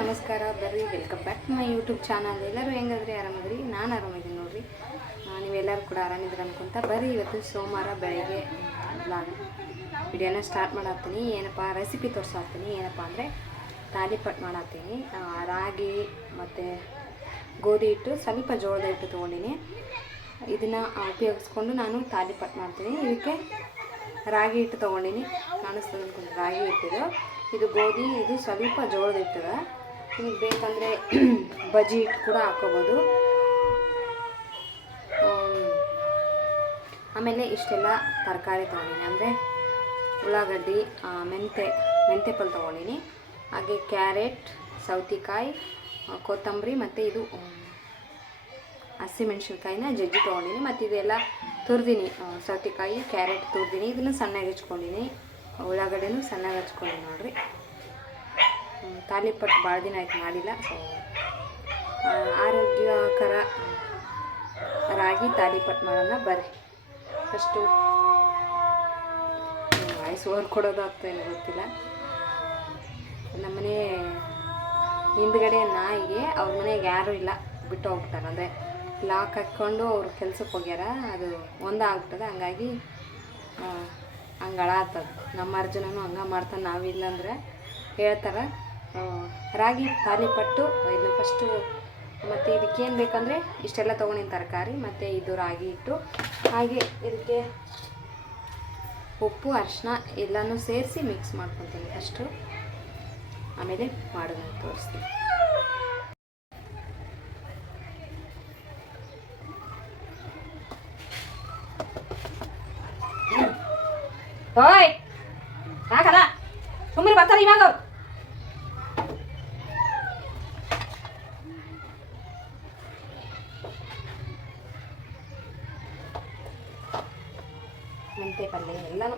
ನಮಸ್ಕಾರ ಬರ್ರಿ, welcome back to my YouTube channel. ಎಲ್ಲರೂ ಹೆಂಗದ್ರಿ? ಆರಾಮದ್ರಿ? ನಾನು ಆರಾಮಿದ್ದೀನಿ ನೋಡ್ರಿ. ನೀವೆಲ್ಲರೂ ಕೂಡ ಆರಾಮಿದ್ರೆ ಅನ್ಕೊಂತ ಬರ್ರಿ. ಇವತ್ತು ಸೋಮವಾರ ಬೆಳಗ್ಗೆ ವಿಡಿಯೋನ ಸ್ಟಾರ್ಟ್ ಮಾಡತ್ತೀನಿ. ಏನಪ್ಪ ರೆಸಿಪಿ ತೋರಿಸಾತೀನಿ. ಏನಪ್ಪ ಅಂದರೆ ತಾಲಿಪಟ್ ಮಾಡತ್ತೀನಿ. ರಾಗಿ ಮತ್ತು ಗೋಧಿ ಹಿಟ್ಟು, ಸ್ವಲ್ಪ ಜೋಳದ ಹಿಟ್ಟು ತೊಗೊಂಡಿನಿ. ಇದನ್ನು ಉಪಯೋಗಿಸ್ಕೊಂಡು ನಾನು ತಾಲಿಪಟ್ ಮಾಡ್ತೀನಿ. ಇದಕ್ಕೆ ರಾಗಿ ಹಿಟ್ಟು ತೊಗೊಂಡಿನಿ. ಕಾಣಿಸ್ತದೆ ಅನ್ಕೊಂಡು ರಾಗಿ ಹಿಟ್ಟಿದು. ಇದು ಗೋಧಿ, ಇದು ಸ್ವಲ್ಪ ಜೋಳದ ಹಿಟ್ಟದ. ನಿಮಗೆ ಬೇಕಂದರೆ ಬಜ್ಜಿ ಹಿಟ್ಟು ಕೂಡ ಹಾಕೋಬೋದು. ಆಮೇಲೆ ಇಷ್ಟೆಲ್ಲ ತರಕಾರಿ ತೊಗೊಂಡಿನಿ. ಅಂದರೆ ಉಳ್ಳಾಗಡ್ಡಿ, ಮೆಂತ್ಯ ಪಲ್ಲೆ ತೊಗೊಂಡಿನಿ. ಹಾಗೆ ಕ್ಯಾರೆಟ್, ಸೌತೆಕಾಯಿ, ಕೊತ್ತಂಬರಿ ಮತ್ತು ಇದು ಹಸಿಮೆಣ್ಸಿನ್ಕಾಯಿನ ಜಜ್ಜಿ ತೊಗೊಂಡಿನಿ. ಮತ್ತು ಇದೆಲ್ಲ ತುರಿದಿನಿ. ಸೌತೆಕಾಯಿ, ಕ್ಯಾರೆಟ್ ತುರಿದಿನಿ. ಇದನ್ನು ಸಣ್ಣಗೆ ಹೆಚ್ಕೊಂಡಿನಿ. ಉಳ್ಳಾಗಡ್ಡೆನೂ ಸಣ್ಣಗೆ ಹಚ್ಕೊಂಡಿನಿ ನೋಡಿರಿ. ತಾಲಿಪಟ್ಟು ಭಾಳ ದಿನ ಆಯ್ತು ಮಾಡಿಲ್ಲ. ಸೊ ಆರೋಗ್ಯಕರ ರಾಗಿ ತಾಲಿಪಟ್ಟು ಮಾಡೋಣ ಬರ್ರಿ. ಫಸ್ಟು ವಾಯ್ಸ್ ಓವರ್ ಕೊಡೋದಾಗ್ತದೆ ಏನು ಗೊತ್ತಿಲ್ಲ. ನಮ್ಮನೆ ಹಿಂದ್ಗಡೆ ನಾಯಿಗೆ ಅವ್ರ ಮನೆಗೆ ಯಾರೂ ಇಲ್ಲ, ಬಿಟ್ಟು ಹೋಗ್ತಾರೆ. ಅಂದರೆ ಲಾಕ್ ಹಾಕ್ಕೊಂಡು ಅವ್ರು ಕೆಲ್ಸಕ್ಕೆ ಹೋಗ್ಯಾರ. ಅದು ಒಂದಾಗ್ಬಿಟ್ಟದೆ. ಹಂಗಾಗಿ ಹಂಗೆ ಅಳಾತದ. ನಮ್ಮ ಅರ್ಜುನೂ ಹಂಗೆ ಮಾಡ್ತಾನೆ. ನಾವಿಲ್ಲ ಅಂದರೆ ಹೇಳ್ತಾರೆ. ರಾಗಿ ತಾಲಿಪಟ್ಟು ಇದನ್ನ ಫಸ್ಟು. ಮತ್ತು ಇದಕ್ಕೇನು ಬೇಕಂದರೆ ಇಷ್ಟೆಲ್ಲ ತೊಗೊಂಡಿನ ತರಕಾರಿ ಮತ್ತು ಇದು ರಾಗಿ ಹಿಟ್ಟು. ಹಾಗೆ ಇದಕ್ಕೆ ಉಪ್ಪು, ಅರಿಶಿನ ಎಲ್ಲನೂ ಸೇರಿಸಿ ಮಿಕ್ಸ್ ಮಾಡ್ಕೊತೀನಿ ಫಸ್ಟು. ಆಮೇಲೆ ಮಾಡೋದನ್ನು ತೋರಿಸ್ತೀನಿ. ಓಯ್ ಯಾಕದ ಸುಮ್ಮನೆ ಬರ್ತಾರೆ ಇವಾಗ. ಮೆಂತ್ಯ ಪಲ್ಲೆ ಎಲ್ಲನೂ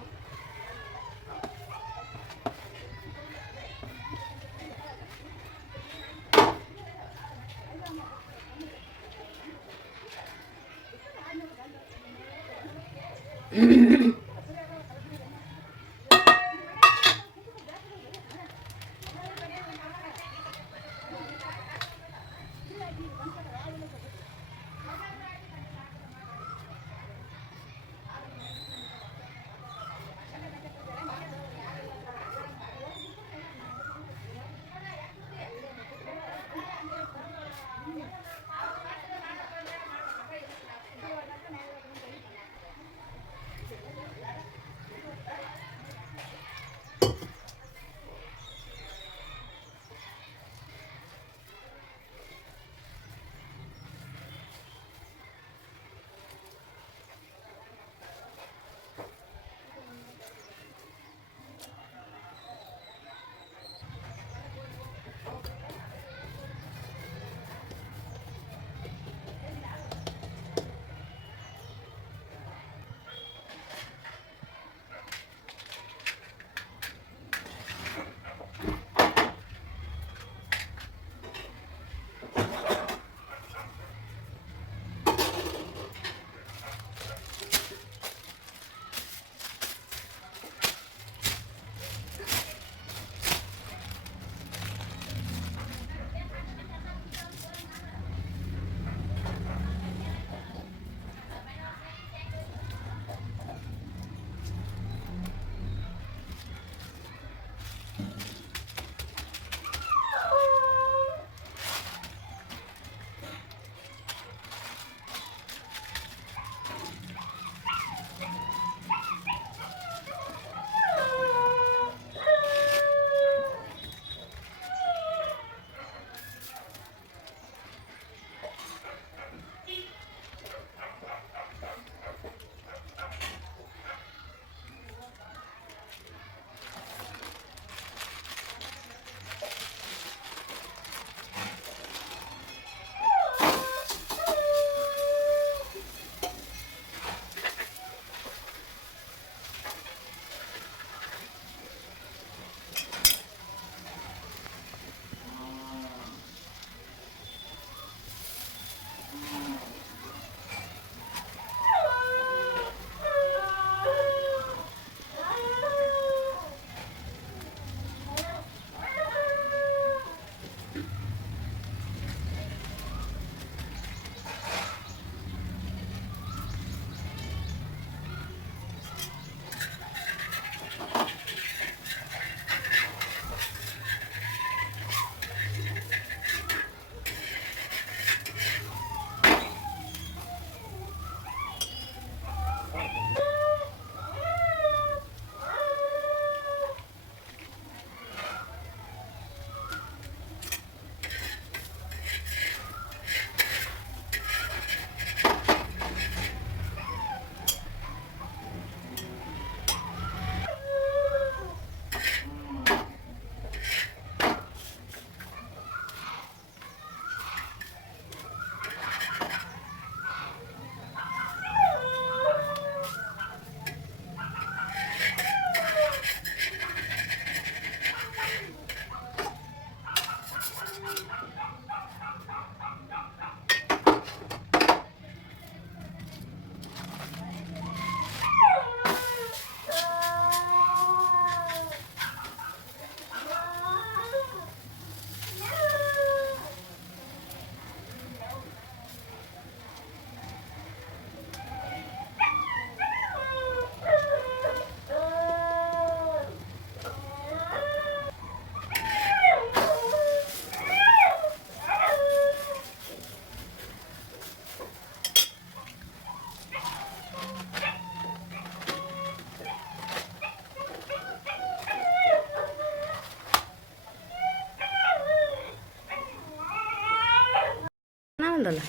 ಕಾಣವಲ್ದಲ್ಲ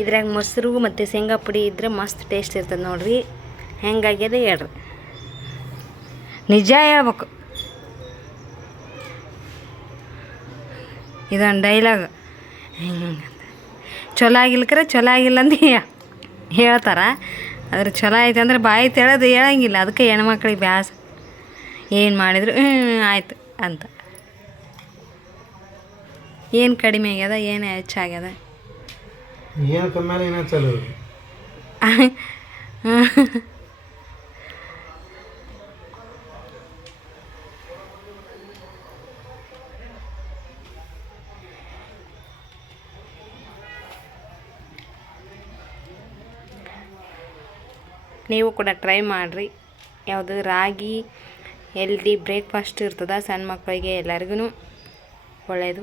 ಇದ್ರಾಗ ಮೊಸರು ಮತ್ತು ಶೇಂಗಾ ಪುಡಿ ಇದ್ರೆ ಮಸ್ತ್ ಟೇಸ್ಟ್ ಇರ್ತದೆ ನೋಡ್ರಿ. ಹೆಂಗಾಗ್ಯದ ಹೇಳ್ರಿ, ನಿಜ ಹೇಳ್ಬೇಕು. ಇದೊಂದು ಡೈಲಾಗ್. ಹಿಂಗೆ ಚಲೋ ಆಗಿಲ್ಕರೆ ಚಲೋ ಆಗಿಲ್ಲ ಅಂತ ಹೇಳ್ತಾರೆ. ಆದ್ರೆ ಚಲೋ ಐತೆ ಅಂದ್ರೆ ಬಾಯಿ ತೆಳದು ಹೇಳಂಗಿಲ್ಲ. ಅದಕ್ಕೆ ಹೆಣ್ಮಕ್ಳಿಗೆ ಬ್ಯಾಸ ಏನು ಮಾಡಿದ್ರು ಆಯ್ತು ಅಂತ. ಏನು ಕಡಿಮೆ ಆಗ್ಯದ, ಏನು ಹೆಚ್ಚಾಗ್ಯದ, ಏನು ಕಮ್ಮಿ ಏನೋ ಚಲೋ. ನೀವು ಕೂಡ ಟ್ರೈ ಮಾಡಿರಿ. ಯಾವುದು ರಾಗಿ ಹೆಲ್ದಿ ಬ್ರೇಕ್ಫಾಸ್ಟ್ ಇರ್ತದೆ, ಸಣ್ಣ ಮಕ್ಕಳಿಗೆ ಎಲ್ಲರಿಗೂ ಒಳ್ಳೆಯದು.